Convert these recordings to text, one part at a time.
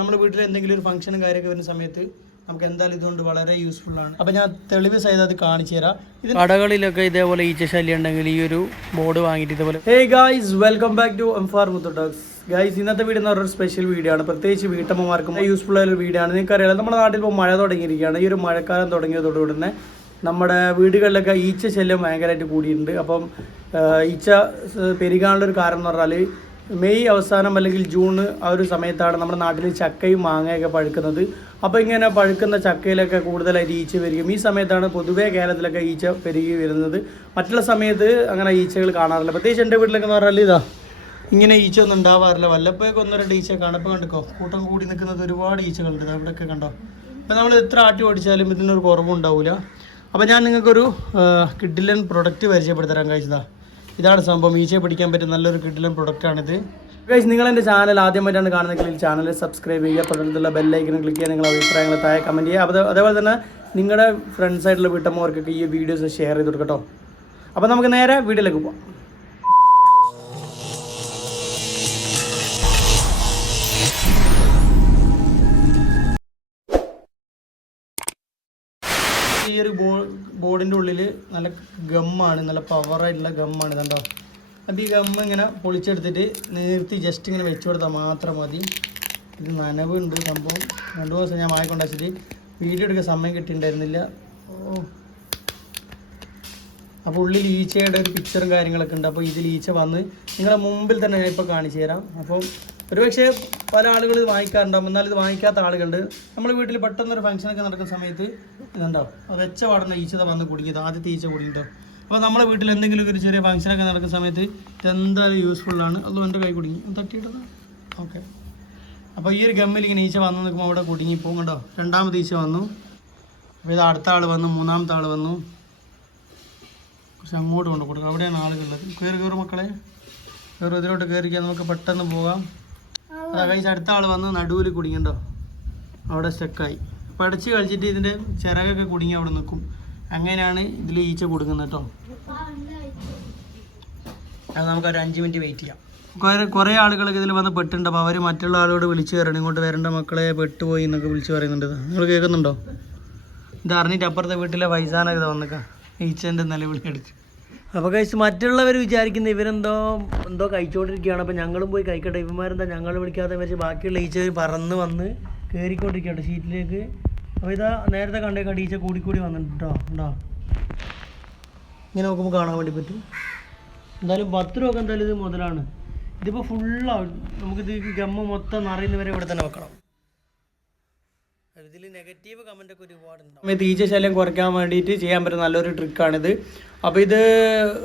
നമ്മുടെ വീട്ടിൽ എന്തെങ്കിലും ഒരു ഫംഗ്ഷനും കാര്യമൊക്കെ വരുന്ന സമയത്ത് നമുക്ക് എന്തായാലും ഇതുകൊണ്ട് വളരെ യൂസ്ഫുൾ ആണ്. അപ്പം ഞാൻ തെളിവ് സഹിതം അത് കാണിച്ചു തരാം. ഇത് കടകളിലൊക്കെ ഇതേപോലെ ഈച്ച ശല്യം ഉണ്ടെങ്കിൽ ഈ ഒരു ബോർഡ് വാങ്ങിയിട്ട് ഇതേപോലെ hey guys welcome back to M ഫാർ മുത്തോട്ടോക്സ് ഗായ്സ് ഇന്നത്തെ വീഡിയോ എന്ന് പറഞ്ഞൊരു സ്പെഷ്യൽ വീഡിയോ ആണ്. പ്രത്യേകിച്ച് വീട്ടമ്മമാർക്കും യൂസ്ഫുൾ ആയ ഒരു വീഡിയോ ആണ്. നിങ്ങൾക്ക് അറിയാലോ നമ്മുടെ നാട്ടിൽ ഇപ്പോൾ മഴ തുടങ്ങിയിരിക്കുകയാണ്. ഈ ഒരു മഴക്കാലം തുടങ്ങിയതോടുകൂടി തന്നെ നമ്മുടെ വീടുകളിലൊക്കെ ഈച്ച ശല്യം ഭയങ്കരമായിട്ട് കൂടിയിട്ടുണ്ട്. അപ്പം ഈച്ച പെരുകാനുള്ളൊരു കാരണം എന്ന് പറഞ്ഞാൽ മെയ് അവസാനം അല്ലെങ്കിൽ ജൂൺ ആ ഒരു സമയത്താണ് നമ്മുടെ നാട്ടിൽ ചക്കയും മാങ്ങയൊക്കെ പഴുക്കുന്നത്. അപ്പോൾ ഇങ്ങനെ പഴുക്കുന്ന ചക്കയിലൊക്കെ കൂടുതലായിട്ട് ഈച്ച വരികയും ഈ സമയത്താണ് പൊതുവേ കേരളത്തിലൊക്കെ ഈച്ച പെരുകി വരുന്നത്. മറ്റുള്ള സമയത്ത് അങ്ങനെ ഈച്ചകൾ കാണാറില്ല. പ്രത്യേകിച്ച് എന്റെ വീട്ടിലൊക്കെ എന്ന് പറഞ്ഞാൽ ഇതാ ഇങ്ങനെ ഈച്ച ഒന്നും ഉണ്ടാവാറില്ല. വല്ലപ്പോഴൊക്കെ ഒന്നോ രണ്ട് ഈച്ച കാണപ്പോൾ കണ്ടോ കൂട്ടം കൂടി നിൽക്കുന്നത് ഒരുപാട് ഈച്ചകളുണ്ട്. അവിടെയൊക്കെ കണ്ടോ? അപ്പോൾ നമ്മൾ എത്ര ആട്ടി ഓടിച്ചാലും ഇതിനൊരു കുറവുണ്ടാവില്ല അപ്പോൾ ഞാൻ നിങ്ങൾക്കൊരു കിഡിലൻ പ്രൊഡക്റ്റ് പരിചയപ്പെടുത്തരാൻ കഴിച്ചതാ ഇതാണ് സംഭവം. ഈച്ചയെ പിടിക്കാൻ പറ്റിയ നല്ലൊരു കിട്ടിലും പ്രൊഡക്റ്റാണിത് ഗൈസ് നിങ്ങൾ എന്റെ ചാനൽ ആദ്യമായിട്ടാണ് കാണുന്നതെങ്കിൽ ചാനൽ സബ്സ്ക്രൈബ് ചെയ്യുക തൊട്ടടുത്തുള്ള ബെല്ലൈക്കനും ക്ലിക്ക് ചെയ്യുക നിങ്ങളുടെ അഭിപ്രായങ്ങൾ താഴെ കമന്റ് ചെയ്യുക. അപ്പോൾ അതേപോലെ തന്നെ നിങ്ങളുടെ ഫ്രണ്ട്സ് ആയിട്ടുള്ള വീട്ടമ്മമാർക്കൊക്കെ ഈ വീഡിയോസ് ഷെയർ ചെയ്ത് കൊടുക്കട്ടോ. അപ്പോൾ നമുക്ക് നേരെ വീഡിയോയിലേക്ക് പോകാം ഈ ഒരു ബോ ബോർഡിന്റെ ഉള്ളിൽ നല്ല ഗമ്മാണ് നല്ല പവറായിട്ടുള്ള ഗമ്മാണ്. കണ്ടോ അപ്പോൾ ഈ ഗമ്മ ഇങ്ങനെ പൊളിച്ചെടുത്തിട്ട് നിർത്തി ജസ്റ്റ് ഇങ്ങനെ വെച്ച് കൊടുത്താൽ മാത്രം മതി. ഇത് നനവുണ്ട് സംഭവം. രണ്ട് ദിവസം ഞാൻ വാങ്ങിക്കൊണ്ടാച്ചിട്ട് വീഡിയോ എടുക്കാൻ സമയം കിട്ടിയിട്ടുണ്ടായിരുന്നില്ല. ഓ. അപ്പോൾ ഉള്ളിൽ ഈച്ചയുടെ ഒരു പിക്ചറും കാര്യങ്ങളൊക്കെ ഉണ്ട്. അപ്പോൾ ഇതിൽ ഈച്ച വന്ന് നിങ്ങളെ മുമ്പിൽ തന്നെ ഞാൻ ഇപ്പോൾ കാണിച്ചു തരാം. അപ്പോൾ ഒരുപക്ഷെ പല ആളുകൾ ഇത് വാങ്ങിക്കാറുണ്ടാവും. എന്നാൽ ഇത് വാങ്ങിക്കാത്ത ആളുകളുണ്ട്. നമ്മൾ വീട്ടിൽ പെട്ടെന്നൊരു ഫംഗ്ഷനൊക്കെ നടക്കുന്ന സമയത്ത് ഇതുണ്ടാവും അത് വെച്ച പാടുന്ന ഈച്ചത വന്ന് കുടുങ്ങിയത് ആദ്യത്തെ ഈച്ച കുടുങ്ങിട്ടോ. അപ്പോൾ നമ്മളെ വീട്ടിൽ എന്തെങ്കിലും ഒരു ചെറിയ ഫംഗ്ഷനൊക്കെ നടക്കുന്ന സമയത്ത് ഇതെന്തായാലും യൂസ്ഫുള്ളാണ് അതും എന്റെ കൈ കുടുങ്ങി. തട്ടിയിട്ടത് ഓക്കെ അപ്പോൾ ഈ ഒരു ഗമ്മിൽ ഇങ്ങനെ ഈച്ച വന്ന് നിൽക്കുമ്പോൾ അവിടെ കുടുങ്ങിപ്പോകും കണ്ടോ? രണ്ടാമത്തെ ഈച്ച വന്നു. അപ്പോൾ ഇത് അടുത്ത ആൾ വന്നു മൂന്നാമത്തെ ആൾ വന്നു. കുറച്ച് അങ്ങോട്ട് കൊണ്ട് കൊടുക്കുക അവിടെയാണ് ആളുകളുള്ളത്. കയറി കയറി മക്കളെ. കയറി ഇതിലോട്ട് കയറിക്കാൻ നമുക്ക് പെട്ടെന്ന് പോകാം. അതാ കഴിച്ച് അടുത്ത ആൾ വന്ന് നടുവിൽ കുടുങ്ങിണ്ടോ അവിടെ സ്റ്റക്കായി അപ്പോൾ അടച്ച് കളിച്ചിട്ട് ഇതിന്റെ ചിറകൊക്കെ കുടുങ്ങി അവിടെ നിൽക്കും. അങ്ങനെയാണ് ഇതിൽ ഈച്ച കൊടുക്കുന്നത് കേട്ടോ. അത് നമുക്ക് ഒരു അഞ്ച് മിനിറ്റ് വെയിറ്റ് ചെയ്യാം. കുറേ ആളുകളൊക്കെ ഇതിൽ വന്ന് പെട്ടുണ്ട് അവർ മറ്റുള്ള ആളോട് വിളിച്ചു വരണം ഇങ്ങോട്ട് വരേണ്ട മക്കളെ പെട്ടുപോയി എന്നൊക്കെ വിളിച്ച് പറയുന്നുണ്ട്. നിങ്ങൾ കേൾക്കുന്നുണ്ടോ? ഇത് അറിഞ്ഞിട്ട് അപ്പുറത്തെ വീട്ടിലെ വൈസാനൊക്കെ വന്നേക്കാം ഈച്ചന്റെ നിലവിളി അടിച്ചു അപ്പോൾ കഴിച്ച് മറ്റുള്ളവർ വിചാരിക്കുന്ന ഇവരെന്തോ എന്തോ കഴിച്ചുകൊണ്ടിരിക്കുകയാണ് അപ്പോൾ ഞങ്ങളും പോയി കഴിക്കട്ടെ. ഇവന്മാരെന്താ ഞങ്ങൾ വിളിക്കാതെ വെച്ച് ബാക്കിയുള്ള ഈച്ച പറന്ന് വന്ന് കയറിക്കൊണ്ടിരിക്കുകയാണ് ഷീറ്റിലേക്ക്. അപ്പോൾ ഇതാ നേരത്തെ കണ്ടേക്കാം കണ്ട ഈച്ച കൂടിക്കൂടി വന്നിട്ടുണ്ട് കേട്ടോ ഉണ്ടോ? ഇങ്ങനെ നോക്കുമ്പോൾ കാണാൻ വേണ്ടി പറ്റും. എന്തായാലും പത്ത് രൂപ എന്തായാലും ഇത് മുതലാണ്. ഇതിപ്പോൾ ഫുള്ളാവും നമുക്കിത് ഗമ്മ മൊത്തം നിറയുന്നവരെ ഇവിടെ തന്നെ വെക്കണം. ഇതിൽ നെഗറ്റീവ് ഒക്കെ ഒരുപാടുണ്ടാവും. ഈച്ച ശല്യം കുറയ്ക്കാൻ വേണ്ടിയിട്ട് ചെയ്യാൻ പറ്റുന്ന നല്ലൊരു ട്രിക്കാണിത് അപ്പോൾ ഇത്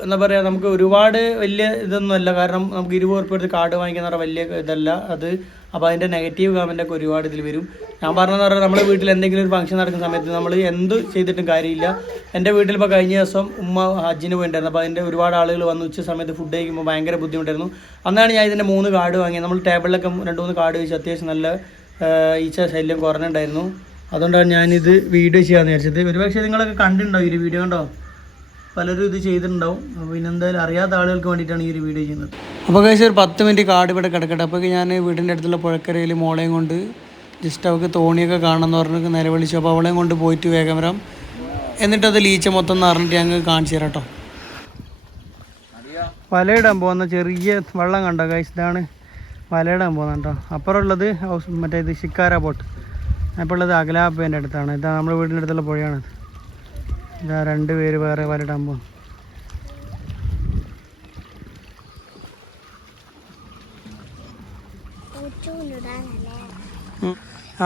എന്താ പറയുക നമുക്ക് ഒരുപാട് വലിയ ഇതൊന്നുമല്ല കാരണം നമുക്ക് ഇരുപത് ഉറുപ്പ് എടുത്ത് കാർഡ് വാങ്ങിക്കുന്ന പറഞ്ഞാൽ വലിയ ഇതല്ല അത്. അപ്പോൾ അതിന്റെ നെഗറ്റീവ് കമന്റൊക്കെ ഒരുപാട് ഇതിൽ വരും. ഞാൻ പറഞ്ഞതെന്ന് പറഞ്ഞാൽ നമ്മുടെ വീട്ടിൽ എന്തെങ്കിലും ഒരു ഫംഗ്ഷൻ നടക്കുന്ന സമയത്ത് നമ്മൾ എന്ത് ചെയ്തിട്ടും കാര്യമില്ല. എന്റെ വീട്ടിൽ ഇപ്പോൾ കഴിഞ്ഞ ദിവസം ഉമ്മ ഹജ്ജിന് പോയിട്ടുണ്ടായിരുന്നു അപ്പോൾ അതിന്റെ ഒരുപാട് ആളുകൾ വന്ന് ഉച്ച സമയത്ത് ഫുഡ് കഴിക്കുമ്പോൾ ഭയങ്കര ബുദ്ധിമുട്ടായിരുന്നു. അന്നാണ് ഞാൻ ഇതിന്റെ മൂന്ന് കാർഡ് വാങ്ങിയത്. നമ്മൾ ടേബിളിലൊക്കെ രണ്ട് മൂന്ന് കാർഡ് വെച്ച് അത്യാവശ്യം നല്ല ഈച്ച ശല്യം കുറഞ്ഞിട്ടുണ്ടായിരുന്നു. അതുകൊണ്ടാണ് ഞാനിത് വീഡിയോ ചെയ്യാമെന്ന് വിചാരിച്ചത്. ഒരുപക്ഷെ നിങ്ങളൊക്കെ കണ്ടിട്ടുണ്ടാവും ഈ ഒരു വീഡിയോ കണ്ടോ? പലരും ഇത് ചെയ്തിട്ടുണ്ടാവും. പിന്നെ എന്തായാലും അറിയാത്ത ആളുകൾക്ക് വേണ്ടിയിട്ടാണ് ഈ ഒരു വീഡിയോ ചെയ്യുന്നത്. അപ്പോൾ കഴിച്ച് ഒരു പത്ത് മിനിറ്റ് കാട് ഇവിടെ കിടക്കട്ടെ. അപ്പോൾ ഞാൻ വീടിന്റെ അടുത്തുള്ള പുഴക്കരയിൽ മോളെയും കൊണ്ട് ജസ്റ്റ് അവൾക്ക് തോണിയൊക്കെ കാണണമെന്ന് പറഞ്ഞ് നിലവിളിച്ചു. അപ്പോൾ അവളെയും കൊണ്ട് പോയിട്ട് വേഗം വരാം. എന്നിട്ട് അത് ലീച്ച മൊത്തം നിറഞ്ഞിട്ട് ഞങ്ങൾ കാണിച്ചു തരാം കേട്ടോ. വലയിടാൻ പോകുന്ന ചെറിയ വെള്ളം കണ്ടോ കഴിച്ചതാണ് വലയിടാൻ പോകുന്നത് കേട്ടോ. അപ്പുറം ഉള്ളത് ഹൗസ് മറ്റേ ഇത് ഷിക്കാര ബോട്ട്. അപ്പോൾ ഉള്ളത് അടുത്താണ്. ഇതാ നമ്മുടെ വീടിന്റെ അടുത്തുള്ള പുഴയാണ്. ഇതാ രണ്ട് പേര് വേറെ വലയിടാൻ പോകും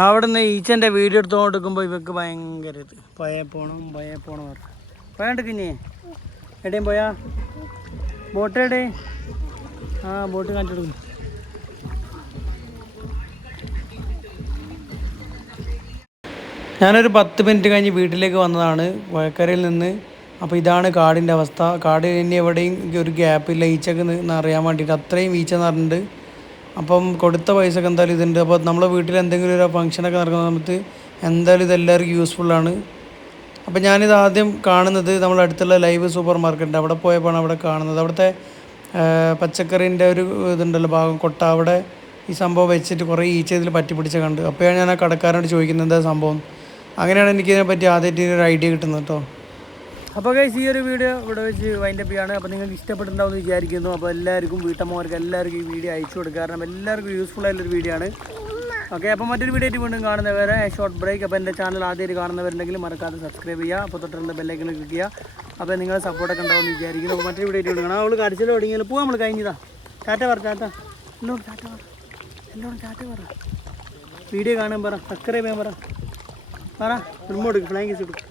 അവിടെ നിന്ന് ഈച്ചന്റെ വീഡിയോ എടുത്തോണ്ട് എടുക്കുമ്പോൾ ഇവക്ക് ഭയങ്കര ഇത്. പയ പോണം പയ പോണം പറഞ്ഞു പോയാണ്ട് കിഞ്ഞേ. എവിടെയും പോയാ? ബോട്ട് എവിടെ? ആ ബോട്ട് കാണിച്ചു ഞാനൊരു പത്ത് മിനിറ്റ് കഴിഞ്ഞ് വീട്ടിലേക്ക് വന്നതാണ്. വഴക്കരയിൽ നിന്ന്. അപ്പോൾ ഇതാണ് കാടിന്റെ അവസ്ഥ. കാട് ഇനി എവിടെയും ഒരു ഗ്യാപ്പില്ല ഈച്ചക്ക് അറിയാൻ വേണ്ടിയിട്ട് അത്രയും ഈച്ച നിറഞ്ഞിട്ടുണ്ട്. അപ്പം കൊടുത്ത പൈസക്ക് എന്തായാലും ഇതുണ്ട്. അപ്പോൾ നമ്മുടെ വീട്ടിൽ എന്തെങ്കിലും ഒരു ഫംഗ്ഷനൊക്കെ നടക്കുന്ന സമയത്ത് എന്തായാലും ഇതെല്ലാവർക്കും യൂസ്ഫുള്ളാണ് അപ്പോൾ ഞാനിത് ആദ്യം കാണുന്നത് നമ്മുടെ അടുത്തുള്ള ലൈവ് സൂപ്പർ മാർക്കറ്റ് അവിടെ പോയപ്പോഴാണ് അവിടെ കാണുന്നത്. അവിടുത്തെ പച്ചക്കറീന്റെ ഒരു ഇതുണ്ടല്ലോ ഭാഗം കൊട്ട. അവിടെ ഈ സംഭവം വെച്ചിട്ട് കുറേ ഈച്ച ഇതിൽ പറ്റി പിടിച്ച കണ്ട്. അപ്പോഴാണ് ഞാൻ ആ കടക്കാരനോട് ചോദിക്കുന്നത് എന്താ സംഭവം? അങ്ങനെയാണ് എനിക്ക് ഇതിനെപ്പറ്റി ആദ്യമായിട്ട് ഒരു ഐഡിയ കിട്ടുന്നത് കേട്ടോ. അപ്പോൾ ഗൈസ് ഈ ഒരു വീഡിയോ ഇവിടെ വെച്ച് വൈൻഡപ്പ് ചെയ്യാണ്. അപ്പോൾ നിങ്ങൾക്ക് ഇഷ്ടപ്പെട്ടിട്ടുണ്ടാവും എന്ന് വിചാരിക്കുന്നു. അപ്പോൾ എല്ലാവർക്കും വീട്ടമ്മമാർക്ക് എല്ലാവർക്കും ഈ വീഡിയോ അയച്ചു കൊടുക്കുക. കാരണം എല്ലാവർക്കും യൂസ്ഫുൾ ആയിട്ടുള്ളൊരു വീഡിയോ ആണ്. ഓക്കെ അപ്പോൾ മറ്റൊരു വീഡിയോ ആയിട്ട് വീണ്ടും കാണുന്നവരെ ഷോർട്ട് ബ്രേക്ക് അപ്പോൾ എന്റെ ചാനൽ ആദ്യമായിട്ട് കാണുന്നവരുണ്ടെങ്കിൽ മറക്കാതെ സബ്സ്ക്രൈബ് ചെയ്യുക. അപ്പോൾ തൊട്ടുള്ള ബെല്ലൈക്കൺ ക്ലിക്ക് ചെയ്യുക. അപ്പോൾ നിങ്ങളെ സപ്പോർട്ടൊക്കെ ഉണ്ടാവുമെന്ന് വിചാരിക്കുന്നു. അപ്പോൾ മറ്റൊരു വീഡിയോ ആയിട്ട് കാണാം. അവൾ കടിച്ചിൽ തുടങ്ങിയാൽ പോവാം നമ്മൾ കഴിഞ്ഞതാ. ടാറ്റ പറ ടാറ്റ. എന്നോട് ടാറ്റ പറ. എന്നോട് ടാറ്റ പറ. വീഡിയോ കാണാൻ പറ. സബ്സ്ക്രൈബ് ചെയ്യാൻ പറ. പറ റിമോട്ട് ഫ്ലൈങ് കിസ് കൊടുക്കും